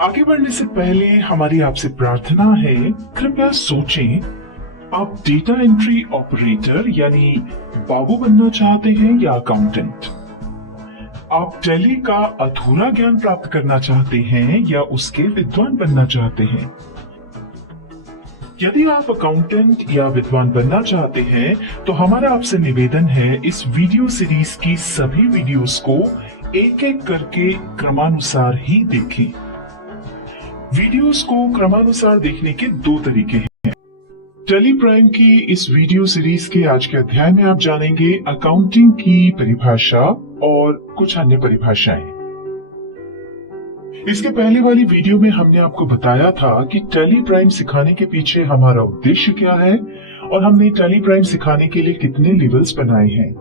आगे बढ़ने से पहले हमारी आपसे प्रार्थना है, कृपया सोचें, आप डेटा एंट्री ऑपरेटर यानी बाबू बनना चाहते हैं या अकाउंटेंट? आप टैली का अधूरा ज्ञान प्राप्त करना चाहते हैं या उसके विद्वान बनना चाहते हैं? यदि आप अकाउंटेंट या विद्वान बनना चाहते हैं तो हमारा आपसे निवेदन है, इस वीडियो सीरीज की सभी वीडियोस को एक एक करके क्रमानुसार ही देखें। वीडियोस को क्रमानुसार देखने के दो तरीके हैं। टैली प्राइम की इस वीडियो सीरीज के आज के अध्याय में आप जानेंगे अकाउंटिंग की परिभाषा और कुछ अन्य परिभाषाएं। इसके पहले वाली वीडियो में हमने आपको बताया था कि टैली प्राइम सिखाने के पीछे हमारा उद्देश्य क्या है और हमने टैली प्राइम सिखाने के लिए कितने लेवल्स बनाए हैं।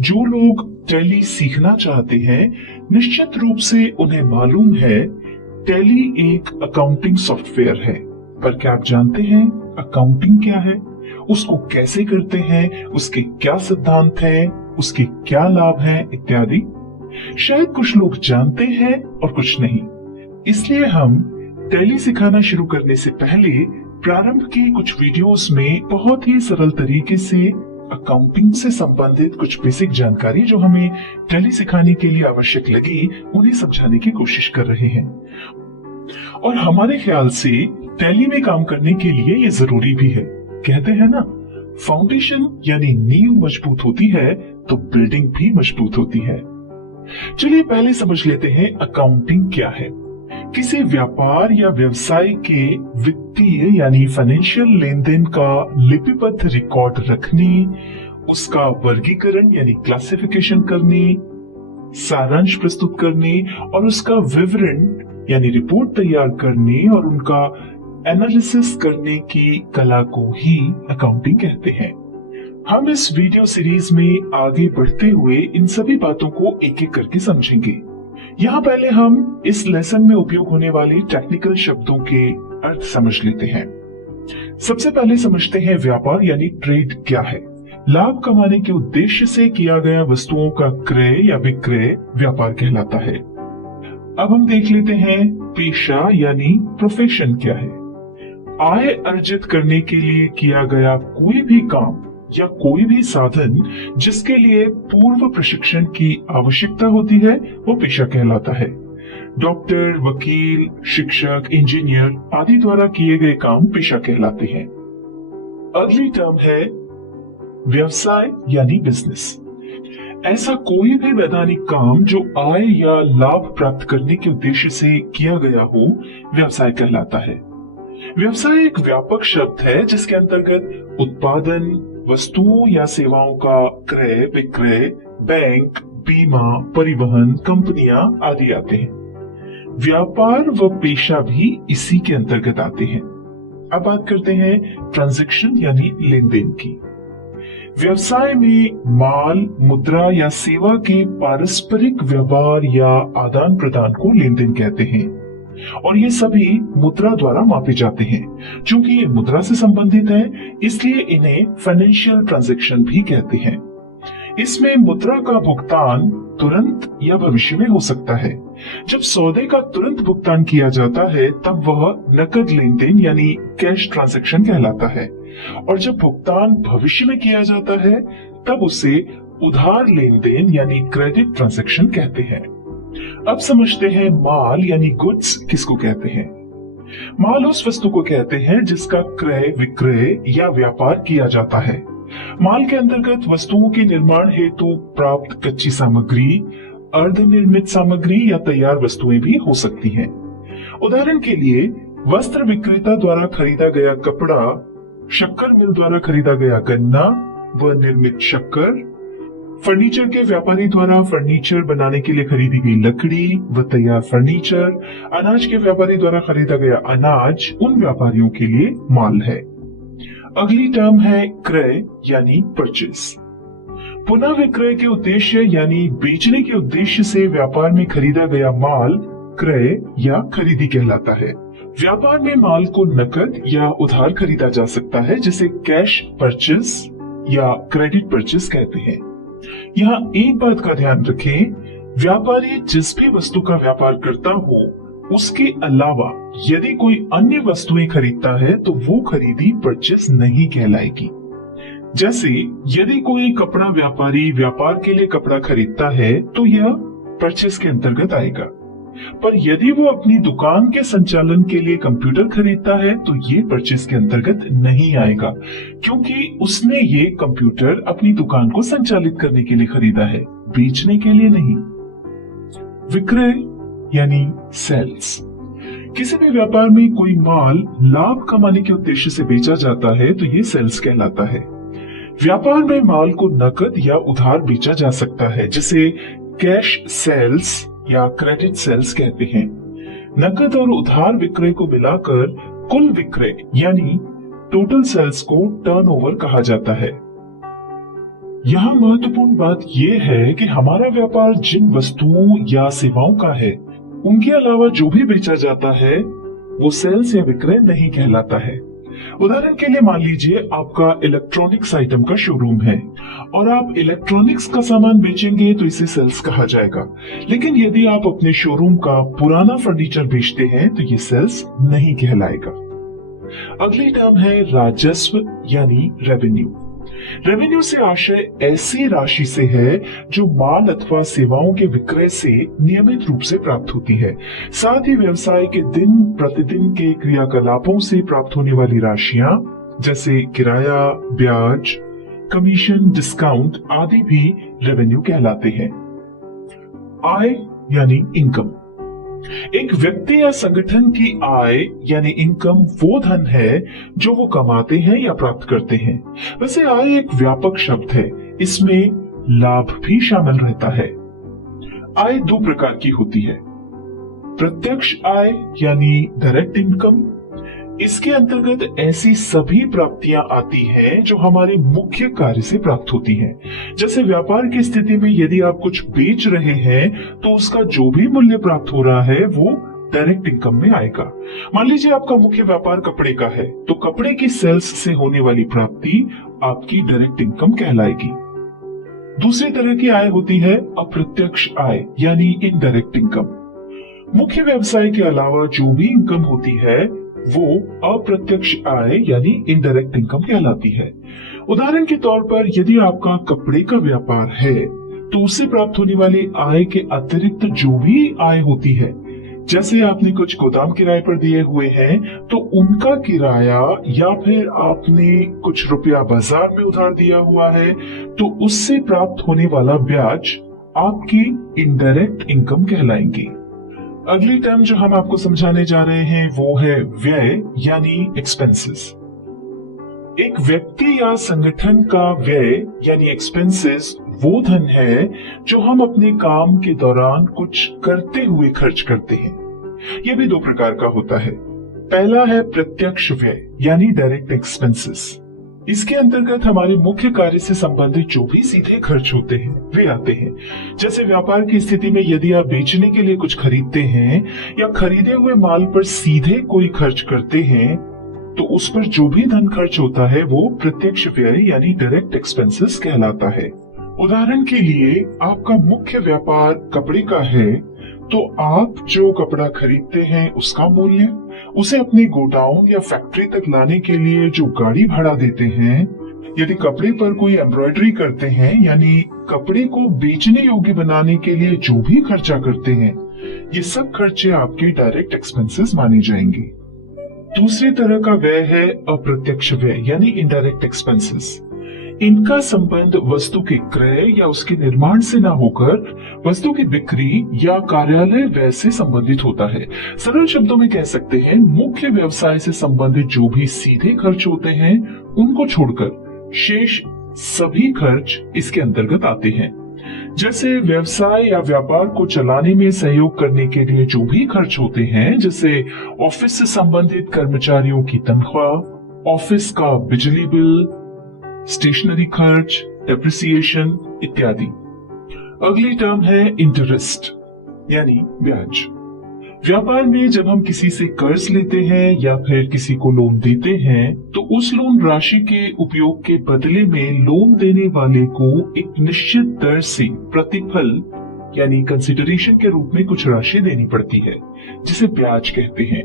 जो लोग टैली सीखना चाहते हैं, निश्चित रूप से उन्हें मालूम है टैली एक अकाउंटिंग सॉफ्टवेयर है, पर क्या आप जानते हैं अकाउंटिंग क्या है, उसको कैसे करते हैं, उसके क्या सिद्धांत हैं, उसके क्या लाभ हैं इत्यादि? शायद कुछ लोग जानते हैं और कुछ नहीं। इसलिए हम टैली सिखाना शुरू करने से पहले प्रारंभ के कुछ वीडियोस में बहुत ही सरल तरीके से अकाउंटिंग से संबंधित कुछ बेसिक जानकारी जो हमें टैली सिखाने के लिए आवश्यक लगी, उन्हें समझाने की कोशिश कर रहे हैं। और हमारे ख्याल से टैली में काम करने के लिए ये जरूरी भी है। कहते हैं ना, फाउंडेशन यानी नींव मजबूत होती है तो बिल्डिंग भी मजबूत होती है। चलिए पहले समझ लेते हैं अकाउंटिंग क्या है। किसी व्यापार या व्यवसाय के वित्तीय यानी फाइनेंशियल लेन देन का लिपिबद्ध रिकॉर्ड रखने, उसका वर्गीकरण यानी क्लासिफिकेशन करने, सारांश प्रस्तुत करने और उसका विवरण यानी रिपोर्ट तैयार करने और उनका एनालिसिस करने की कला को ही अकाउंटिंग कहते हैं। हम इस वीडियो सीरीज में आगे बढ़ते हुए इन सभी बातों को एक एक करके समझेंगे। यहाँ पहले हम इस लेसन में उपयोग होने वाले टेक्निकल शब्दों के अर्थ समझ लेते हैं। सबसे पहले समझते हैं व्यापार यानी ट्रेड क्या है। लाभ कमाने के उद्देश्य से किया गया वस्तुओं का क्रय या विक्रय व्यापार कहलाता है। अब हम देख लेते हैं पेशा यानी प्रोफेशन क्या है। आय अर्जित करने के लिए किया गया कोई भी काम या कोई भी साधन जिसके लिए पूर्व प्रशिक्षण की आवश्यकता होती है, वो पेशा कहलाता है। डॉक्टर, वकील, शिक्षक, इंजीनियर आदि द्वारा किए गए काम पेशा कहलाते हैं। अगली टर्म है व्यवसाय यानी बिजनेस। ऐसा कोई भी वैधानिक काम जो आय या लाभ प्राप्त करने के उद्देश्य से किया गया हो, व्यवसाय कहलाता है। व्यवसाय एक व्यापक शब्द है जिसके अंतर्गत उत्पादन, वस्तुओं या सेवाओं का क्रय विक्रय, बैंक, बीमा, परिवहन, कंपनियां आदि आते हैं। व्यापार व पेशा भी इसी के अंतर्गत आते हैं। अब बात करते हैं ट्रांजैक्शन यानी लेन देन की। व्यवसाय में माल, मुद्रा या सेवा के पारस्परिक व्यवहार या आदान प्रदान को लेन देन कहते हैं और ये सभी मुद्रा द्वारा मापे जाते हैं। चूंकि ये मुद्रा से संबंधित है, इसलिए इन्हें फाइनेंशियल ट्रांजैक्शन भी कहते हैं। इसमें मुद्रा का भुगतान तुरंत या भविष्य में हो सकता है। जब सौदे का तुरंत भुगतान किया जाता है तब वह नकद लेन देन यानी कैश ट्रांजैक्शन कहलाता है, और जब भुगतान भविष्य में किया जाता है तब उसे उधार लेन देन यानी क्रेडिट ट्रांजैक्शन कहते हैं। अब समझते हैं माल यानी गुड्स किसको कहते हैं। माल उस वस्तु को कहते हैं जिसका क्रय विक्रय या व्यापार किया जाता है। माल के अंतर्गत वस्तुओं के निर्माण हेतु प्राप्त कच्ची सामग्री, अर्धनिर्मित सामग्री या तैयार वस्तुएं भी हो सकती हैं। उदाहरण के लिए वस्त्र विक्रेता द्वारा खरीदा गया कपड़ा, शक्कर मिल द्वारा खरीदा गया गन्ना व निर्मित शक्कर, फर्नीचर के व्यापारी द्वारा फर्नीचर बनाने के लिए खरीदी गई लकड़ी व तैयार फर्नीचर, अनाज के व्यापारी द्वारा खरीदा गया अनाज उन व्यापारियों के लिए माल है। अगली टर्म है क्रय यानी परचेस। पुनः विक्रय के उद्देश्य यानी बेचने के उद्देश्य से व्यापार में खरीदा गया माल क्रय या खरीदी कहलाता है। व्यापार में माल को नकद या उधार खरीदा जा सकता है, जिसे कैश परचेस या क्रेडिट परचेस कहते हैं। यहाँ एक बात का ध्यान रखें, व्यापारी जिस भी वस्तु का व्यापार करता हो उसके अलावा यदि कोई अन्य वस्तुएं खरीदता है तो वो खरीदी परचेस नहीं कहलाएगी। जैसे यदि कोई कपड़ा व्यापारी व्यापार के लिए कपड़ा खरीदता है तो यह परचेस के अंतर्गत आएगा, पर यदि वो अपनी दुकान के संचालन के लिए कंप्यूटर खरीदता है तो ये परचेस के अंतर्गत नहीं आएगा, क्योंकि उसने ये कंप्यूटर अपनी दुकान को संचालित करने के लिए खरीदा है, बेचने के लिए नहीं। विक्रय यानी सेल्स। किसी भी व्यापार में कोई माल लाभ कमाने के उद्देश्य से बेचा जाता है तो ये सेल्स कहलाता है। व्यापार में माल को नकद या उधार बेचा जा सकता है, जिसे कैश सेल्स या क्रेडिट सेल्स कहते हैं। नकद और उधार विक्रय को मिलाकर कुल विक्रय यानी टोटल सेल्स को टर्नओवर कहा जाता है। यहाँ महत्वपूर्ण बात यह है कि हमारा व्यापार जिन वस्तुओं या सेवाओं का है उनके अलावा जो भी बेचा जाता है वो सेल्स या विक्रय नहीं कहलाता है। उदाहरण के लिए मान लीजिए आपका इलेक्ट्रॉनिक्स आइटम का शोरूम है और आप इलेक्ट्रॉनिक्स का सामान बेचेंगे तो इसे सेल्स कहा जाएगा, लेकिन यदि आप अपने शोरूम का पुराना फर्नीचर बेचते हैं तो ये सेल्स नहीं कहलाएगा। अगली टर्म है राजस्व यानी रेवेन्यू। रेवेन्यू से आशय ऐसी राशि से है जो माल अथवा सेवाओं के विक्रय से नियमित रूप से प्राप्त होती है, साथ ही व्यवसाय के दिन प्रतिदिन के क्रियाकलापों से प्राप्त होने वाली राशियां जैसे किराया, ब्याज, कमीशन, डिस्काउंट आदि भी रेवेन्यू कहलाते हैं। आय यानी इनकम। एक व्यक्ति या संगठन की आय यानी इनकम वो धन है जो वो कमाते हैं या प्राप्त करते हैं। वैसे आय एक व्यापक शब्द है, इसमें लाभ भी शामिल रहता है। आय दो प्रकार की होती है, प्रत्यक्ष आय यानी डायरेक्ट इनकम। इसके अंतर्गत ऐसी सभी प्राप्तियां आती हैं जो हमारे मुख्य कार्य से प्राप्त होती हैं। जैसे व्यापार की स्थिति में यदि आप कुछ बेच रहे हैं तो उसका जो भी मूल्य प्राप्त हो रहा है वो डायरेक्ट इनकम में आएगा। मान लीजिए आपका मुख्य व्यापार कपड़े का है तो कपड़े की सेल्स से होने वाली प्राप्ति आपकी डायरेक्ट इनकम कहलाएगी। दूसरी तरह की आय होती है अप्रत्यक्ष आय यानी इनडायरेक्ट इनकम। मुख्य व्यवसाय के अलावा जो भी इनकम होती है वो अप्रत्यक्ष आय यानी इनडायरेक्ट इनकम कहलाती है। उदाहरण के तौर पर यदि आपका कपड़े का व्यापार है तो उससे प्राप्त होने वाली आय के अतिरिक्त जो भी आय होती है, जैसे आपने कुछ गोदाम किराए पर दिए हुए हैं तो उनका किराया, या फिर आपने कुछ रुपया बाजार में उधार दिया हुआ है तो उससे प्राप्त होने वाला ब्याज आपकी इनडायरेक्ट इनकम कहलाएंगी। अगली टर्म जो हम आपको समझाने जा रहे हैं वो है व्यय यानी एक्सपेंसेस। एक व्यक्ति या संगठन का व्यय यानी एक्सपेंसेस वो धन है जो हम अपने काम के दौरान कुछ करते हुए खर्च करते हैं। यह भी दो प्रकार का होता है। पहला है प्रत्यक्ष व्यय यानी डायरेक्ट एक्सपेंसेस। इसके अंतर्गत हमारे मुख्य कार्य से संबंधित जो भी सीधे खर्च होते हैं वे आते हैं। जैसे व्यापार की स्थिति में यदि आप बेचने के लिए कुछ खरीदते हैं या खरीदे हुए माल पर सीधे कोई खर्च करते हैं तो उस पर जो भी धन खर्च होता है वो प्रत्यक्ष व्यय यानी डायरेक्ट एक्सपेंसेस कहलाता है। उदाहरण के लिए आपका मुख्य व्यापार कपड़े का है तो आप जो कपड़ा खरीदते हैं उसका मूल्य, उसे अपने गोडाउन या फैक्ट्री तक लाने के लिए जो गाड़ी भाड़ा देते हैं, यदि कपड़े पर कोई एम्ब्रॉयडरी करते हैं यानी कपड़े को बेचने योग्य बनाने के लिए जो भी खर्चा करते हैं, ये सब खर्चे आपके डायरेक्ट एक्सपेंसेस माने जाएंगे। दूसरी तरह का व्यय है अप्रत्यक्ष व्यय यानी इनडायरेक्ट एक्सपेंसेस। इनका संबंध वस्तु के क्रय या उसके निर्माण से न होकर वस्तु की बिक्री या कार्यालय व्यय से संबंधित होता है। सरल शब्दों में कह सकते हैं मुख्य व्यवसाय से संबंधित जो भी सीधे खर्च होते हैं उनको छोड़कर शेष सभी खर्च इसके अंतर्गत आते हैं। जैसे व्यवसाय या व्यापार को चलाने में सहयोग करने के लिए जो भी खर्च होते हैं, जैसे ऑफिस से संबंधित कर्मचारियों की तनख्वाह, ऑफिस का बिजली बिल, स्टेशनरी खर्च, डेप्रिसिएशन इत्यादि। अगली टर्म है इंटरेस्ट यानी ब्याज। व्यापार में जब हम किसी से कर्ज लेते हैं या फिर किसी को लोन देते हैं तो उस लोन राशि के उपयोग के बदले में लोन देने वाले को एक निश्चित दर से प्रतिफल यानी कंसिडरेशन के रूप में कुछ राशि देनी पड़ती है, जिसे ब्याज कहते हैं।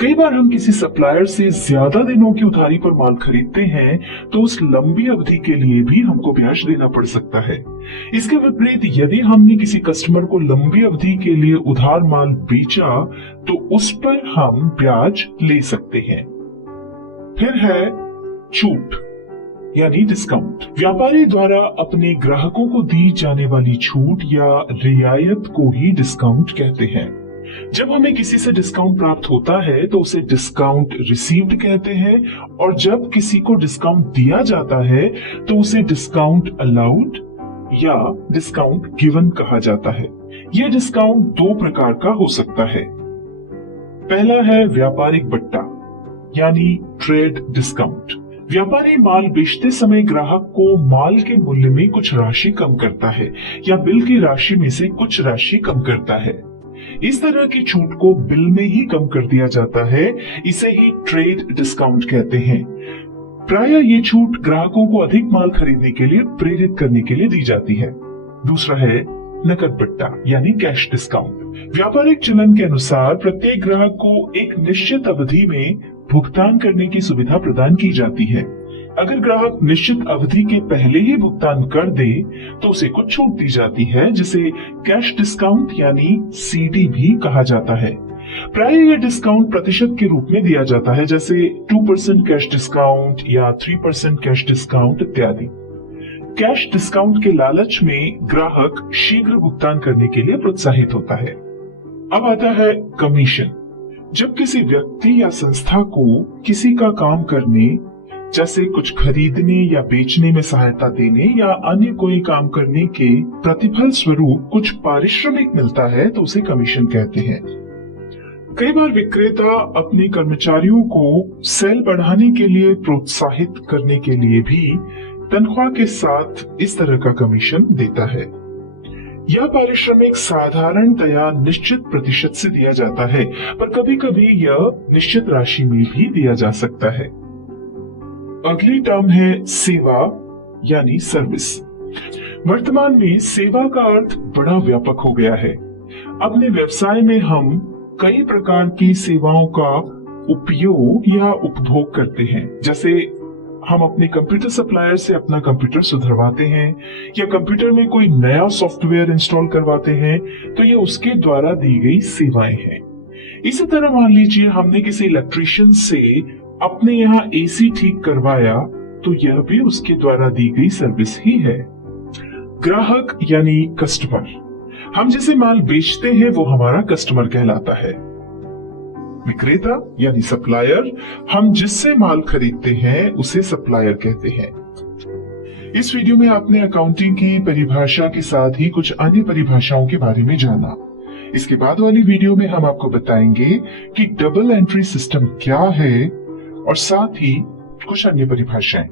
कई बार हम किसी सप्लायर से ज्यादा दिनों की उधारी पर माल खरीदते हैं तो उस लंबी अवधि के लिए भी हमको ब्याज देना पड़ सकता है। इसके विपरीत यदि हमने किसी कस्टमर को लंबी अवधि के लिए उधार माल बेचा तो उस पर हम ब्याज ले सकते हैं। फिर है छूट यानी डिस्काउंट। व्यापारी द्वारा अपने ग्राहकों को दी जाने वाली छूट या रियायत को ही डिस्काउंट कहते हैं। जब हमें किसी से डिस्काउंट प्राप्त होता है तो उसे डिस्काउंट रिसीव्ड कहते हैं, और जब किसी को डिस्काउंट दिया जाता है तो उसे डिस्काउंट अलाउड या डिस्काउंट गिवन कहा जाता है। यह डिस्काउंट दो प्रकार का हो सकता है। पहला है व्यापारिक बट्टा यानी ट्रेड डिस्काउंट। व्यापारी माल बेचते समय ग्राहक को माल के मूल्य में कुछ राशि कम करता है या बिल की राशि में से कुछ राशि कम करता है। इस तरह की छूट को बिल में ही कम कर दिया जाता है, इसे ही ट्रेड डिस्काउंट कहते हैं। प्रायः ये छूट ग्राहकों को अधिक माल खरीदने के लिए प्रेरित करने के लिए दी जाती है। दूसरा है नकद बट्टा यानी कैश डिस्काउंट। व्यापारिक चलन के अनुसार प्रत्येक ग्राहक को एक निश्चित अवधि में भुगतान करने की सुविधा प्रदान की जाती है। अगर ग्राहक निश्चित अवधि के पहले ही भुगतान कर दे तो उसे कुछ छूट दी जाती है, जिसे कैश डिस्काउंट यानी सीडी भी कहा जाता है। प्राय यह डिस्काउंट प्रतिशत के रूप में दिया जाता है, जैसे 2% कैश डिस्काउंट या 3% कैश डिस्काउंट इत्यादि। कैश डिस्काउंट के लालच में ग्राहक शीघ्र भुगतान करने के लिए प्रोत्साहित होता है। अब आता है कमीशन। जब किसी व्यक्ति या संस्था को किसी का काम करने जैसे कुछ खरीदने या बेचने में सहायता देने या अन्य कोई काम करने के प्रतिफल स्वरूप कुछ पारिश्रमिक मिलता है तो उसे कमीशन कहते हैं। कई बार विक्रेता अपने कर्मचारियों को सेल बढ़ाने के लिए प्रोत्साहित करने के लिए भी तनख्वाह के साथ इस तरह का कमीशन देता है। यह पारिश्रमिक साधारणतया निश्चित प्रतिशत से दिया जाता है, पर कभी कभी यह निश्चित राशि में भी दिया जा सकता है। अगली टर्म है सेवा यानी सर्विस। वर्तमान में सेवा का अर्थ बड़ा व्यापक हो गया है। अपने व्यवसाय में हम कई प्रकार की सेवाओं का उपयोग या उपभोग करते हैं, जैसे हम अपने कंप्यूटर सप्लायर से अपना कंप्यूटर सुधरवाते हैं या कंप्यूटर में कोई नया सॉफ्टवेयर इंस्टॉल करवाते हैं, तो ये उसके द्वारा दी गई सेवाएं हैं। इसी तरह मान लीजिए हमने किसी इलेक्ट्रीशियन से अपने यहाँ एसी ठीक करवाया, तो यह भी उसके द्वारा दी गई सर्विस ही है। ग्राहक यानी कस्टमर, हम जिसे माल बेचते हैं वो हमारा कस्टमर कहलाता है। विक्रेता यानी सप्लायर, हम जिससे माल खरीदते हैं उसे सप्लायर कहते हैं। इस वीडियो में आपने अकाउंटिंग की परिभाषा के साथ ही कुछ अन्य परिभाषाओं के बारे में जाना। इसके बाद वाली वीडियो में हम आपको बताएंगे कि डबल एंट्री सिस्टम क्या है और साथ ही कुछ अन्य परिभाषाएं।